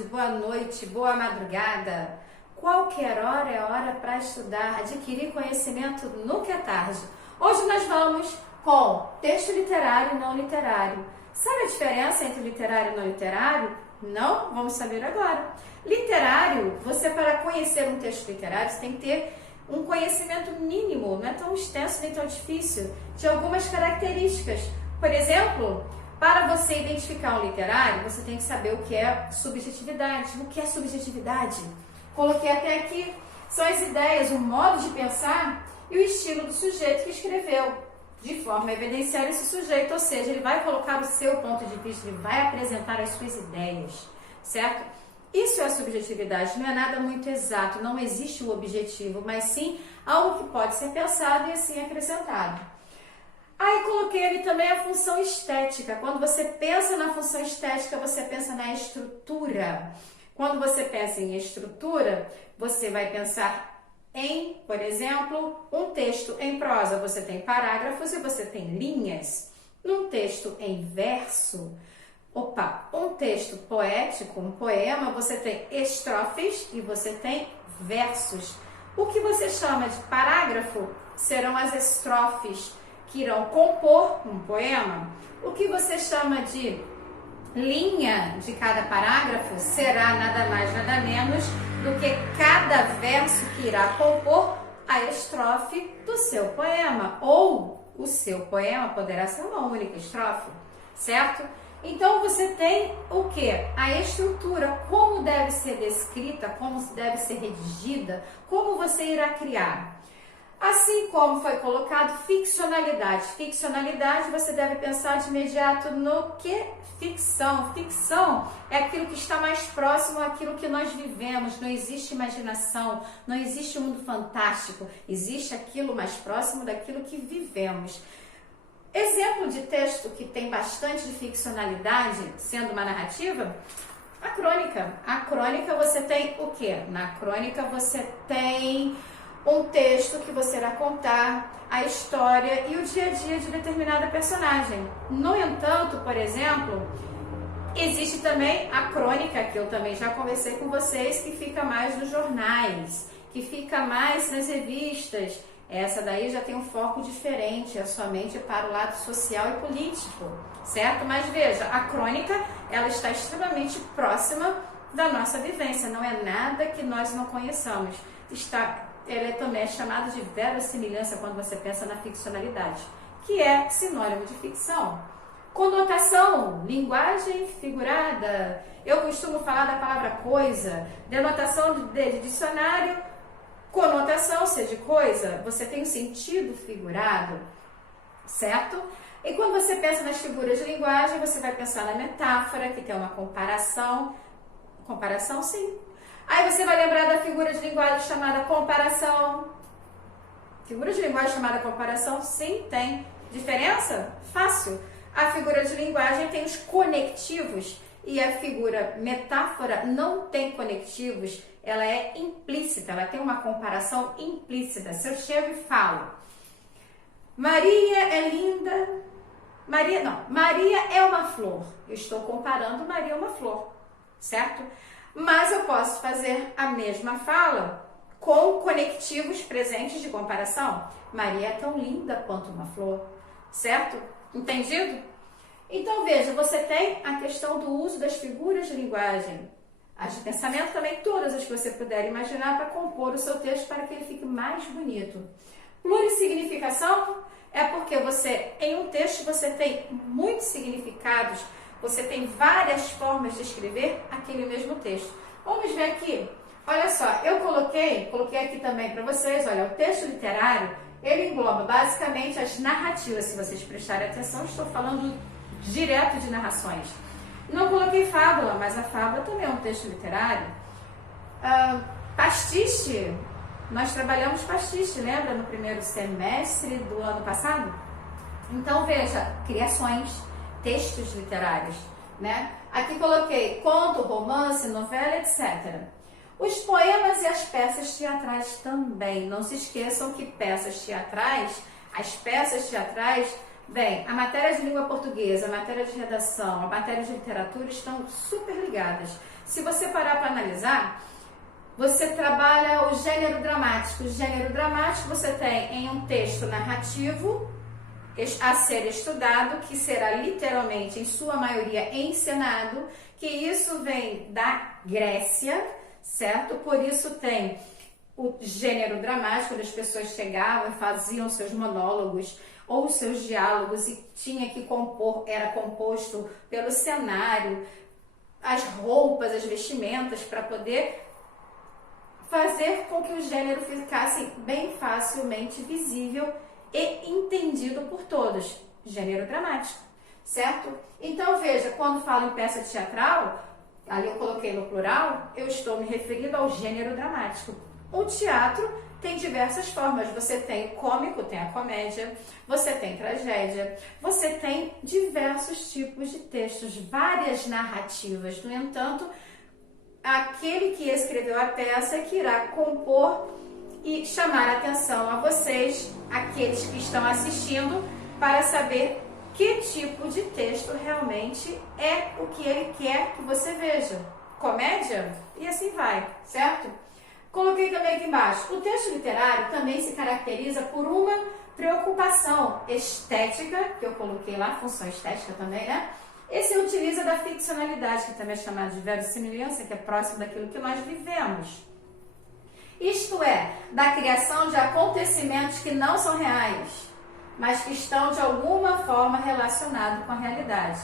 tarde, boa noite, boa madrugada. Qualquer hora é hora para estudar, adquirir conhecimento, nunca é tarde. Hoje nós vamos com texto literário e não literário. Sabe a diferença entre literário e não literário? Não? Vamos saber agora. Literário, você para conhecer um texto literário, você tem que ter um conhecimento mínimo, não é tão extenso nem tão difícil, de algumas características. Por exemplo, para você identificar um literário, você tem que saber o que é subjetividade. O que é subjetividade? Coloquei até aqui. São as ideias, o modo de pensar e o estilo do sujeito que escreveu, de forma a evidenciar esse sujeito, ou seja, ele vai colocar o seu ponto de vista, ele vai apresentar as suas ideias, certo? Isso é a subjetividade, não é nada muito exato, não existe o objetivo, mas sim algo que pode ser pensado e assim acrescentado. Aí coloquei ali também a função estética. Quando você pensa na função estética, você pensa na estrutura. Quando você pensa em estrutura, você vai pensar em, por exemplo, um texto em prosa. Você tem parágrafos e você tem linhas. Num texto em verso, um texto poético, um poema, você tem estrofes e você tem versos. O que você chama de parágrafo serão as estrofes que irão compor um poema. O que você chama de linha de cada parágrafo será nada mais, nada menos do que cada verso que irá compor a estrofe do seu poema. Ou o seu poema poderá ser uma única estrofe, certo? Então você tem o que? A estrutura, como deve ser descrita, como deve ser redigida, como você irá criar. Assim como foi colocado ficcionalidade. Ficcionalidade, você deve pensar de imediato no que? Ficção. Ficção é aquilo que está mais próximo àquilo que nós vivemos. Não existe imaginação, não existe um mundo fantástico. Existe aquilo mais próximo daquilo que vivemos. Exemplo de texto que tem bastante de ficcionalidade, sendo uma narrativa, a crônica. A crônica você tem o quê? Na crônica você tem um texto que você irá contar a história e o dia a dia de determinada personagem. No entanto, por exemplo, existe também a crônica, que eu também já conversei com vocês, que fica mais nos jornais, que fica mais nas revistas. Essa daí já tem um foco diferente, é somente para o lado social e político, certo? Mas veja, a crônica, ela está extremamente próxima da nossa vivência, não é nada que nós não conheçamos. Ela também é chamada de verossimilhança quando você pensa na ficcionalidade, que é sinônimo de ficção. Conotação, linguagem figurada. Eu costumo falar da palavra coisa, denotação de dicionário, conotação, seja de coisa, você tem um sentido figurado, certo? E quando você pensa nas figuras de linguagem, você vai pensar na metáfora, que tem uma comparação. Comparação, sim. Aí você vai lembrar da figura de linguagem chamada comparação. Figura de linguagem chamada comparação, sim, tem. Diferença? Fácil. A figura de linguagem tem os conectivos e a figura metáfora não tem conectivos. Ela é implícita, ela tem uma comparação implícita. Se eu chego e falo, Maria é linda. Maria é uma flor. Eu estou comparando Maria a uma flor, certo? Mas eu posso fazer a mesma fala com conectivos presentes de comparação. Maria é tão linda quanto uma flor, certo? Entendido? Então veja, você tem a questão do uso das figuras de linguagem, as de pensamento também, todas as que você puder imaginar para compor o seu texto para que ele fique mais bonito. Plurissignificação é porque você, em um texto, você tem muitos significados. Você tem várias formas de escrever aquele mesmo texto. Vamos ver aqui. Olha só, eu coloquei aqui também para vocês, olha, o texto literário, ele engloba basicamente as narrativas. Se vocês prestarem atenção, estou falando direto de narrações. Não coloquei fábula, mas a fábula também é um texto literário. Pastiche, nós trabalhamos pastiche, lembra? No primeiro semestre do ano passado? Então veja, criações, textos literários, né? Aqui coloquei conto, romance, novela, etc. Os poemas e as peças teatrais também. Não se esqueçam que as peças teatrais Bem, a matéria de língua portuguesa, a matéria de redação, a matéria de literatura estão super ligadas. Se você parar para analisar, você trabalha o gênero dramático. O gênero dramático você tem em um texto narrativo a ser estudado, que será literalmente, em sua maioria, encenado, que isso vem da Grécia, certo? Por isso tem o gênero dramático, quando as pessoas chegavam e faziam seus monólogos ou seus diálogos e tinha que compor, era composto pelo cenário, as roupas, as vestimentas, para poder fazer com que o gênero ficasse bem facilmente visível e entendido por todos. Gênero dramático, certo? Então veja, quando falo em peça teatral, ali eu coloquei no plural, eu estou me referindo ao gênero dramático. O teatro tem diversas formas. Você tem o cômico, tem a comédia, você tem tragédia, você tem diversos tipos de textos, várias narrativas. No entanto, aquele que escreveu a peça que irá compor e chamar a atenção a vocês, aqueles que estão assistindo, para saber que tipo de texto realmente é o que ele quer que você veja. Comédia? E assim vai, certo? Coloquei também aqui embaixo. O texto literário também se caracteriza por uma preocupação estética, que eu coloquei lá, função estética também, né? Esse utiliza da ficcionalidade, que também é chamado de verossimilhança, que é próximo daquilo que nós vivemos. Isto é, da criação de acontecimentos que não são reais, mas que estão de alguma forma relacionados com a realidade.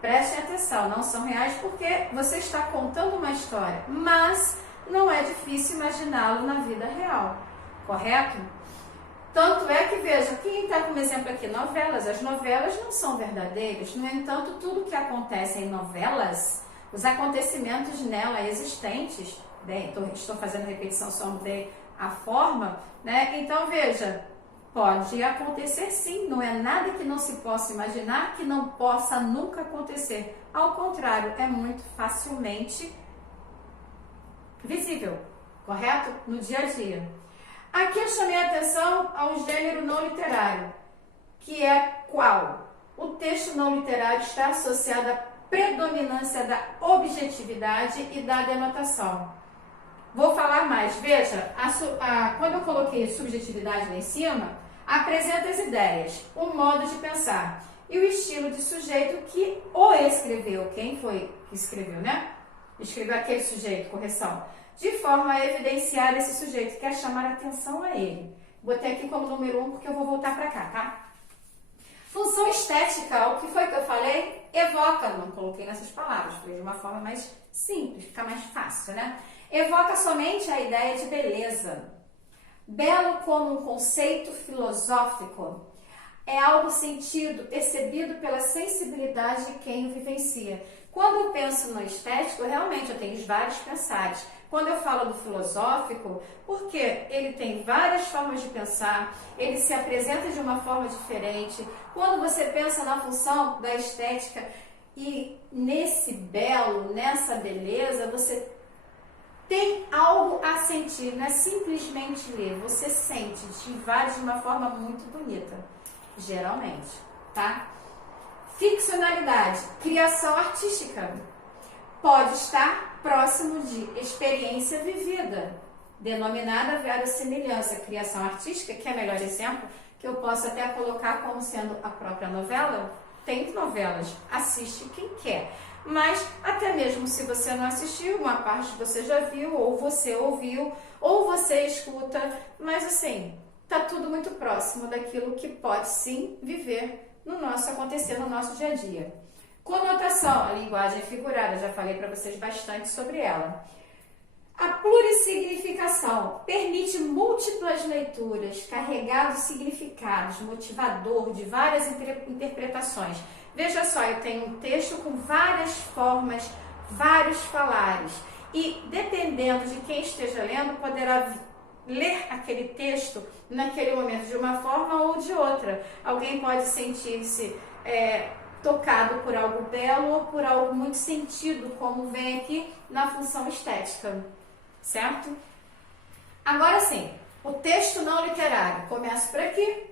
Prestem atenção, não são reais porque você está contando uma história, mas não é difícil imaginá-lo na vida real, correto? Tanto é que, veja, quem está como exemplo aqui, novelas. As novelas não são verdadeiras, no entanto, tudo que acontece em novelas, os acontecimentos nela existentes, bem, estou fazendo repetição, só mudei a forma, né? Então, veja, pode acontecer sim, não é nada que não se possa imaginar, que não possa nunca acontecer. Ao contrário, é muito facilmente visível, correto? No dia a dia. Aqui eu chamei a atenção a um gênero não literário, que é qual? O texto não literário está associado à predominância da objetividade e da denotação. Vou falar mais. Veja, quando eu coloquei subjetividade lá em cima, apresenta as ideias, o modo de pensar e o estilo de sujeito que o escreveu. Quem foi que escreveu, né? Escreveu aquele sujeito, correção. De forma a evidenciar esse sujeito, quer chamar a atenção a ele. Botei aqui como número 1 porque eu vou voltar para cá, tá? Função estética, o que foi que eu falei? Evoca, não coloquei nessas palavras, falei de uma forma mais simples, fica mais fácil, né? Evoca somente a ideia de beleza. Belo como um conceito filosófico. É algo sentido, percebido pela sensibilidade de quem o vivencia. Quando eu penso no estético, realmente eu tenho vários pensares. Quando eu falo do filosófico, porque ele tem várias formas de pensar, ele se apresenta de uma forma diferente. Quando você pensa na função da estética e nesse belo, nessa beleza, você tem algo a sentir, não é simplesmente ler, você sente de uma forma muito bonita, geralmente, tá? Ficcionalidade, criação artística, pode estar próximo de experiência vivida, denominada verossimilhança. Criação artística, que é o melhor exemplo, que eu posso até colocar como sendo a própria novela. Tem novelas, assiste quem quer. Mas até mesmo se você não assistiu, uma parte você já viu, ou você ouviu, ou você escuta, mas assim, tá tudo muito próximo daquilo que pode sim viver acontecer no nosso dia a dia. Conotação, a linguagem figurada, já falei para vocês bastante sobre ela. A plurissignificação permite múltiplas leituras, carregado de significados, motivador de várias interpretações. Veja só, eu tenho um texto com várias formas, vários falares. E dependendo de quem esteja lendo, poderá ler aquele texto naquele momento de uma forma ou de outra. Alguém pode sentir-se tocado por algo belo ou por algo muito sentido, como vem aqui na função estética, certo? Agora sim, o texto não literário. Começo por aqui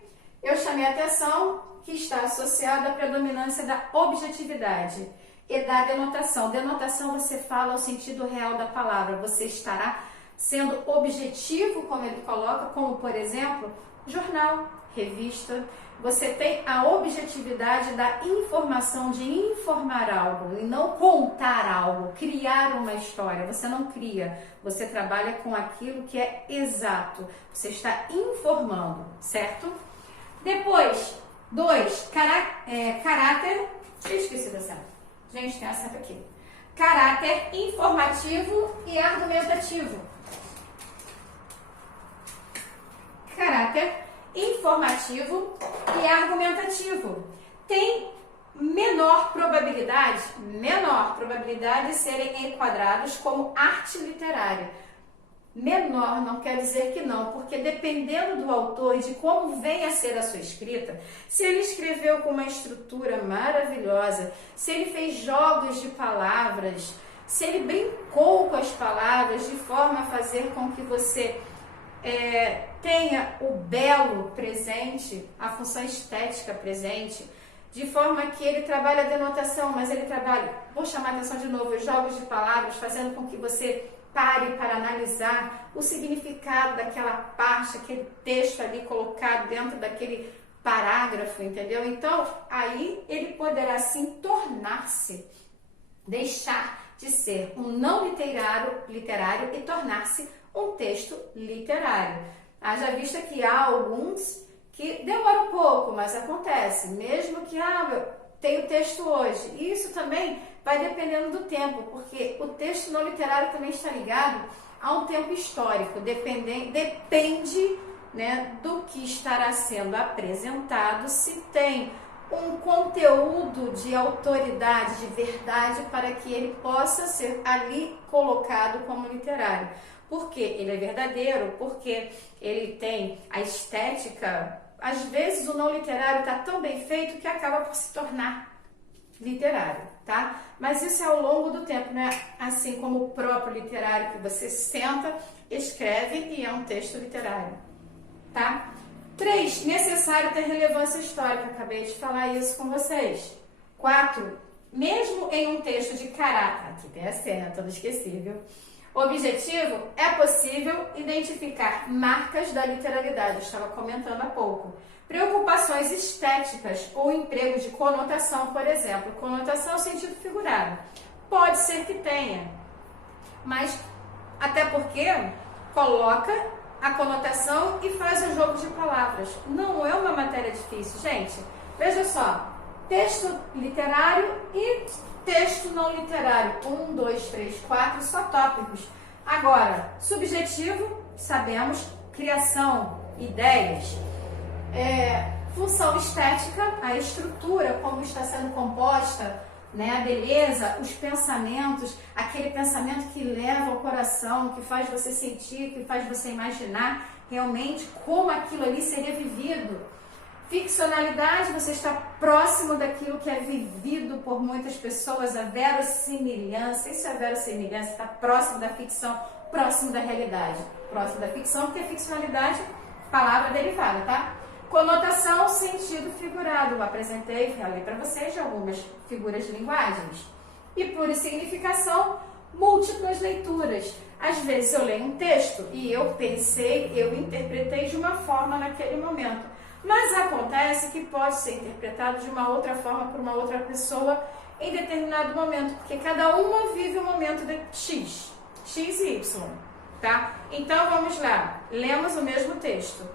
eu chamei a atenção que está associada à predominância da objetividade e da denotação. Denotação você fala o sentido real da palavra, você estará sendo objetivo, como ele coloca, como por exemplo, jornal, revista. Você tem a objetividade da informação, de informar algo e não contar algo, criar uma história. Você não cria, você trabalha com aquilo que é exato. Você está informando, certo? Depois, 2, caráter. Eu esqueci da seta. Gente, tem a seta aqui. Caráter informativo e argumentativo. Caráter informativo e argumentativo. Tem menor probabilidade de serem enquadrados como arte literária. Menor não quer dizer que não, porque dependendo do autor e de como vem a ser a sua escrita, se ele escreveu com uma estrutura maravilhosa, se ele fez jogos de palavras, se ele brincou com as palavras de forma a fazer com que você tenha o belo presente, a função estética presente, de forma que ele trabalha a denotação, mas ele trabalha, vou chamar a atenção de novo, os jogos de palavras, fazendo com que você pare para analisar o significado daquela parte, aquele texto ali colocado dentro daquele parágrafo, entendeu? Então, aí ele poderá sim tornar-se, deixar de ser um não literário e tornar-se um texto literário. Haja vista que há alguns que demoram um pouco, mas acontece, mesmo que eu tenho texto hoje. E isso também vai dependendo do tempo, porque o texto não literário também está ligado a um tempo histórico, depende, né, do que estará sendo apresentado, se tem um conteúdo de autoridade, de verdade, para que ele possa ser ali colocado como literário. Porque ele é verdadeiro, porque ele tem a estética. Às vezes o não literário está tão bem feito que acaba por se tornar literário, tá? Mas isso é ao longo do tempo, né? Assim como o próprio literário que você senta, escreve e é um texto literário, tá? 3, necessário ter relevância histórica. Acabei de falar isso com vocês. 4, mesmo em um texto de caráter, aqui tem a cena, não esqueci, viu? Objetivo, é possível identificar marcas da literalidade, eu estava comentando há pouco. Preocupações estéticas ou emprego de conotação, por exemplo. Conotação é o sentido figurado. Pode ser que tenha, mas até porque coloca a conotação e faz o jogo de palavras. Não é uma matéria difícil, gente. Veja só, texto literário e texto não literário. 1, 2, 3, 4, só tópicos. Agora, subjetivo, sabemos, criação, ideias. Função estética, a estrutura, como está sendo composta, né, a beleza, os pensamentos, aquele pensamento que leva ao coração, que faz você sentir, que faz você imaginar realmente como aquilo ali seria vivido. Ficcionalidade, você está próximo daquilo que é vivido por muitas pessoas, a verossimilhança. Isso é verossimilhança, está próximo da ficção, próximo da realidade. Próximo da ficção, porque ficcionalidade, palavra derivada, tá? Conotação, sentido figurado. Eu apresentei, falei para vocês de algumas figuras de linguagens. E plurisignificação, múltiplas leituras. Às vezes eu leio um texto e eu interpretei de uma forma naquele momento. Mas acontece que pode ser interpretado de uma outra forma por uma outra pessoa em determinado momento, porque cada uma vive um momento de X e Y, tá? Então vamos lá, lemos o mesmo texto.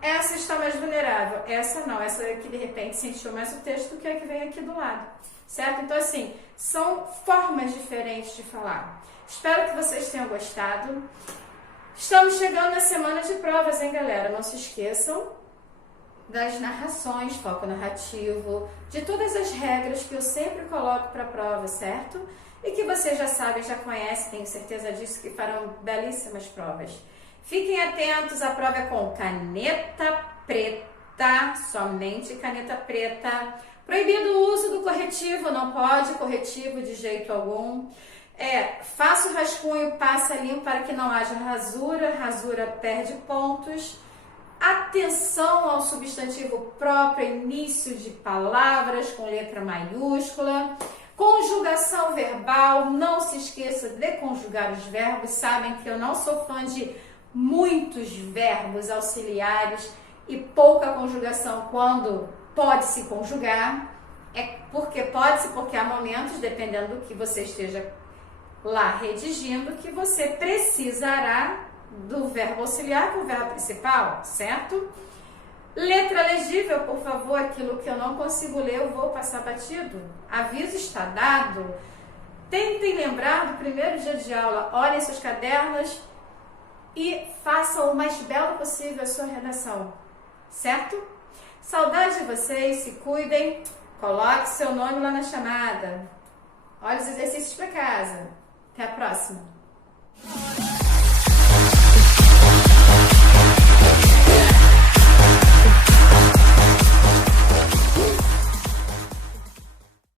Essa está mais vulnerável, essa não, essa aqui de repente sentiu mais o texto do que a que vem aqui do lado, certo? Então assim, são formas diferentes de falar. Espero que vocês tenham gostado. Estamos chegando na semana de provas, hein, galera? Não se esqueçam das narrações, foco narrativo, de todas as regras que eu sempre coloco para a prova, certo? E que vocês já sabem, já conhecem, tenho certeza disso, que farão belíssimas provas. Fiquem atentos, a prova é com caneta preta, somente caneta preta. Proibido o uso do corretivo, não pode corretivo de jeito algum. Faça o rascunho, passa limpo para que não haja rasura, rasura perde pontos. Atenção ao substantivo próprio, início de palavras com letra maiúscula. Conjugação verbal, não se esqueça de conjugar os verbos. Sabem que eu não sou fã de muitos verbos auxiliares e pouca conjugação quando pode se conjugar. Porque há momentos, dependendo do que você esteja lá redigindo, que você precisará do verbo auxiliar com o verbo principal, certo? Letra legível, por favor, aquilo que eu não consigo ler, eu vou passar batido. Aviso está dado. Tentem lembrar do primeiro dia de aula, olhem seus cadernos e façam o mais belo possível a sua redação, certo? Saudade de vocês, se cuidem, coloque seu nome lá na chamada. Olha os exercícios para casa. Até a próxima.